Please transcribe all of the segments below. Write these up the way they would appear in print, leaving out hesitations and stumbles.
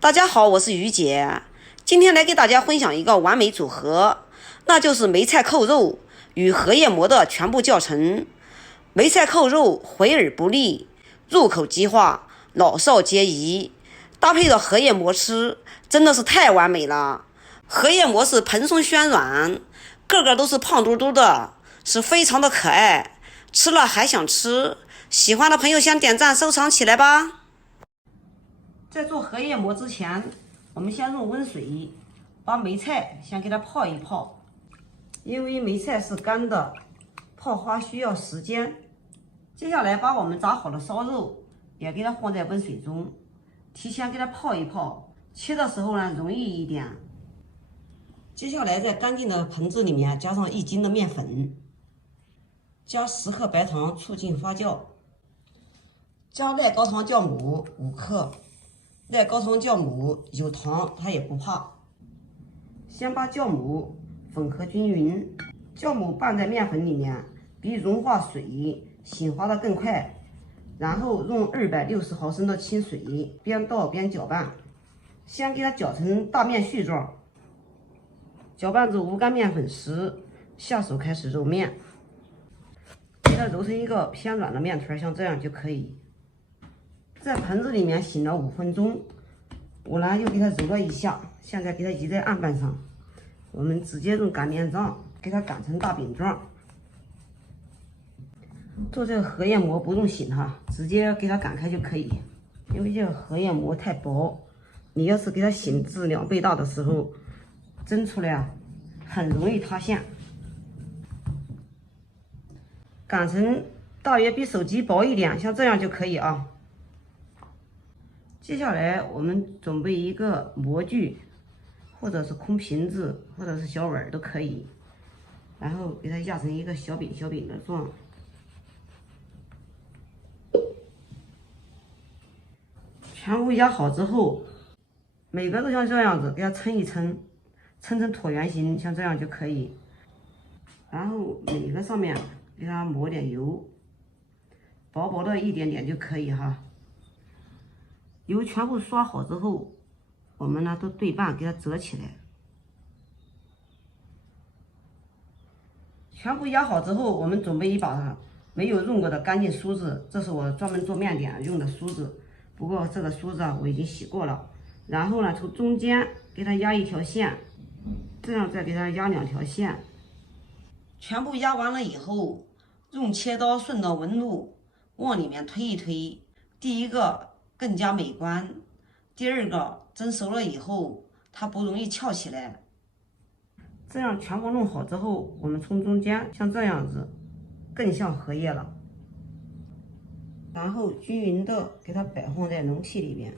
大家好，我是于姐，今天来给大家分享一个完美组合，那就是梅菜扣肉与荷叶馍的全部教程。梅菜扣肉回而不腻，入口即化，老少皆宜。搭配着荷叶馍吃，真的是太完美了。荷叶馍是蓬松暄软，个个都是胖嘟嘟的，是非常的可爱，吃了还想吃。喜欢的朋友先点赞收藏起来吧。在做荷叶馍之前，我们先用温水把梅菜先给它泡一泡，因为梅菜是干的，泡花需要时间。接下来把我们炸好的烧肉也给它放在温水中，提前给它泡一泡，切的时候呢容易一点。接下来在干净的盆子里面加上1斤的面粉，加10克白糖促进发酵，加赖高糖酵母5克。赖高糖酵母有糖它也不怕。先把酵母混合均匀，酵母拌在面粉里面，比融化水醒滑的更快。然后用260毫升的清水边倒边搅拌，先给它搅成大面絮状。搅拌至无干面粉时，下手开始揉面，给它揉成一个偏软的面团，像这样就可以。在盆子里面醒了5分钟，我呢又给它揉了一下，现在给它移在案板上，我们直接用擀面杖给它擀成大饼状。做这个荷叶馍不用醒它，直接给它擀开就可以，因为这个荷叶馍太薄，你要是给它醒至2倍大的时候，蒸出来啊很容易塌陷。擀成大约比手机薄一点，像这样就可以啊。接下来我们准备一个模具，或者是空瓶子，或者是小碗都可以，然后给它压成一个小饼的状。全部压好之后，每个都像这样子给它抻一抻，抻成椭圆形，像这样就可以。然后每个上面给它抹点油，薄薄的一点点就可以哈。油全部刷好之后，我们呢都对半给它折起来。全部压好之后，我们准备一把没有用过的干净梳子，这是我专门做面点用的梳子。不过这个梳子啊我已经洗过了。然后呢，从中间给它压一条线，这样再给它压2条线。全部压完了以后，用切刀顺着纹路往里面推一推。第一个更加美观，第二个蒸熟了以后它不容易翘起来。这样全部弄好之后，我们从中间像这样子，更像荷叶了。然后均匀的给它摆放在容器里面。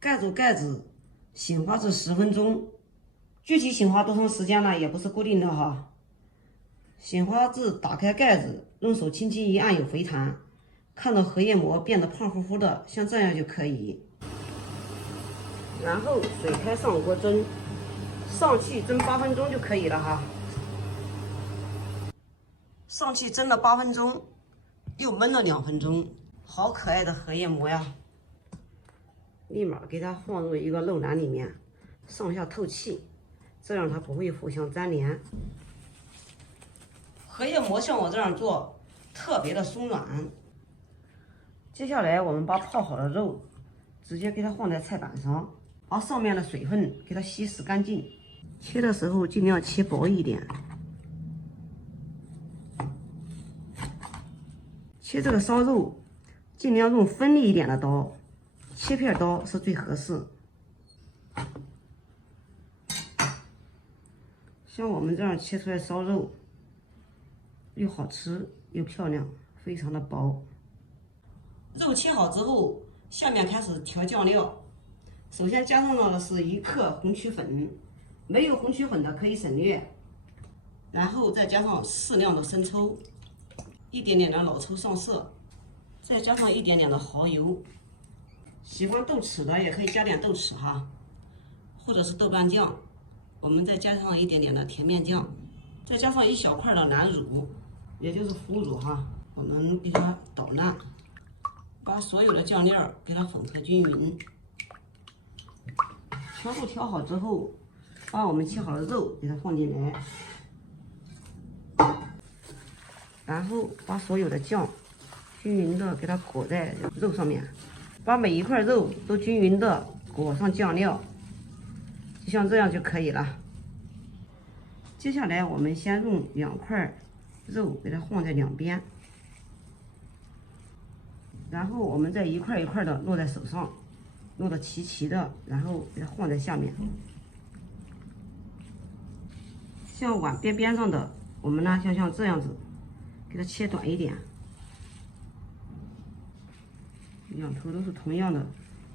盖住盖子，醒滑至10分钟。具体醒滑多长时间呢？也不是固定的哈。醒滑至打开盖子，用手轻轻一按有回弹，看到荷叶馍变得胖乎乎的，像这样就可以。然后水开上锅蒸，上气蒸8分钟就可以了哈。上气蒸了8分钟，又焖了2分钟，好可爱的荷叶馍呀！立马给它放入一个漏篮里面，上下透气，这样它不会互相粘连。荷叶馍像我这样做，特别的松软。接下来我们把泡好的肉直接给它放在菜板上，把上面的水分给它稀释干净。切的时候尽量切薄一点。切这个烧肉，尽量用锋利一点的刀，切片刀是最合适。像我们这样切出来烧肉，又好吃又漂亮，非常的薄。肉切好之后，下面开始调酱料。首先加上的是1克红曲粉，没有红曲粉的可以省略。然后再加上适量的生抽，一点点的老抽上色，再加上一点点的蚝油。喜欢豆豉的也可以加点豆豉哈，或者是豆瓣酱。我们再加上一点点的甜面酱，再加上1小块的南乳，也就是腐乳哈，我们给它捣烂，把所有的酱料给它混合均匀。全部调好之后，把我们切好的肉给它放进来，然后把所有的酱均匀的给它裹在肉上面，把每一块肉都均匀的裹上酱料，就像这样就可以了。接下来我们先用2块肉给它放在两边，然后我们再一块一块的落在手上，落得齐齐的，然后给它放在下面。像碗边边上的，我们呢像这样子，给它切短一点。两头都是同样的，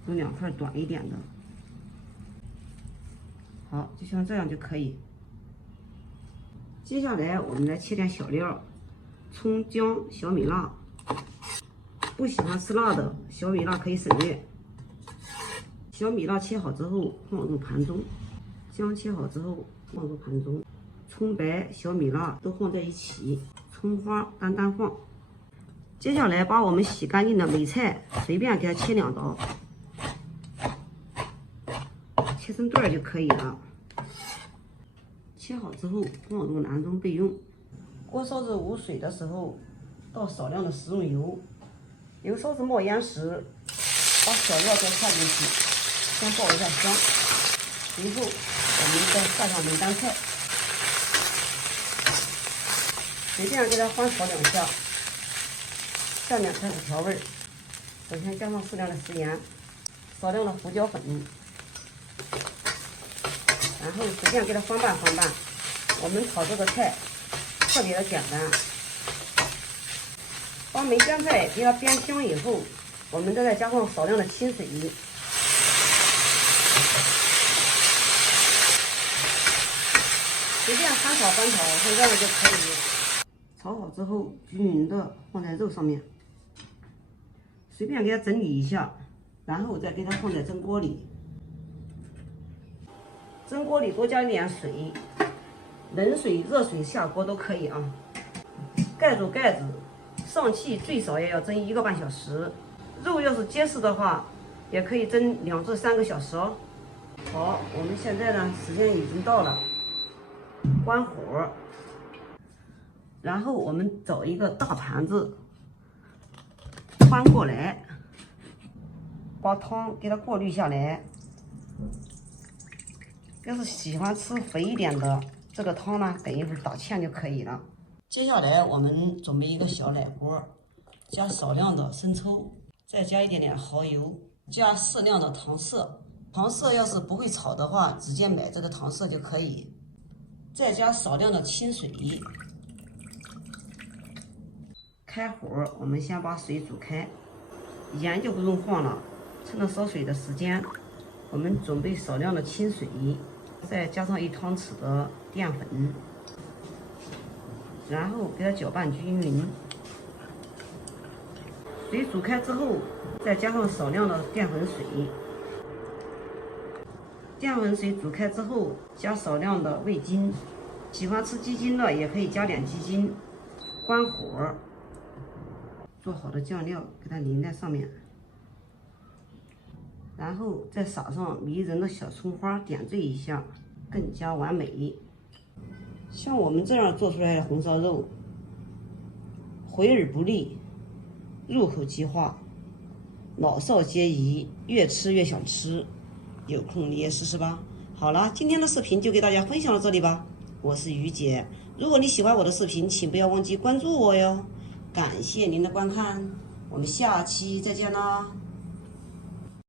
有2块短一点的。好，就像这样就可以。接下来我们来切点小料，葱、姜、小米辣。不喜欢吃辣的，小米辣可以省略。小米辣切好之后放入盘中，姜切好之后放入盘中，葱白、小米辣都放在一起，葱花单单放。接下来把我们洗干净的梅菜随便给它切2刀，切成段就可以了。切好之后放入囊中备用。锅烧至无水的时候，倒少量的食用油，油烧至冒烟时，把小料再下进去，先爆一下香。随后我们再下上梅干菜，随便给它翻炒2下。下面开始调味，首先加上适量的食盐，少量的胡椒粉，然后随便给它翻拌翻拌。我们炒这个菜特别的简单。把梅干菜给它煸香以后，我们再加上少量的清水，随便翻炒翻炒，就这样就可以。炒好之后，均匀的放在肉上面，随便给它整理一下，然后再给它放在蒸锅里。蒸锅里多加一点水，冷水、热水下锅都可以啊。盖住盖子，上气最少也要蒸1个半小时。肉要是结实的话，也可以蒸2至3个小时哦。好，我们现在呢，时间已经到了，关火。然后我们找一个大盘子，翻过来，把汤给它过滤下来。要是喜欢吃肥一点的，这个汤呢，等一会儿打芡就可以了。接下来我们准备一个小奶锅，加少量的生抽，再加一点点蚝油，加适量的糖色。糖色要是不会炒的话，直接买这个糖色就可以。再加少量的清水。开火，我们先把水煮开，盐就不用放了。趁着烧水的时间，我们准备少量的清水，再加上1汤匙的淀粉，然后给它搅拌均匀。水煮开之后，再加上少量的淀粉水。淀粉水煮开之后，加少量的味精，喜欢吃鸡精的也可以加点鸡精。关火。做好的酱料给它淋在上面，然后再撒上迷人的小葱花，点缀一下，更加完美。像我们这样做出来的红烧肉，回而不腻，入口即化，老少皆宜，越吃越想吃。有空你也试试吧。好了，今天的视频就给大家分享到这里吧。我是于姐，如果你喜欢我的视频，请不要忘记关注我哟。感谢您的观看，我们下期再见啦。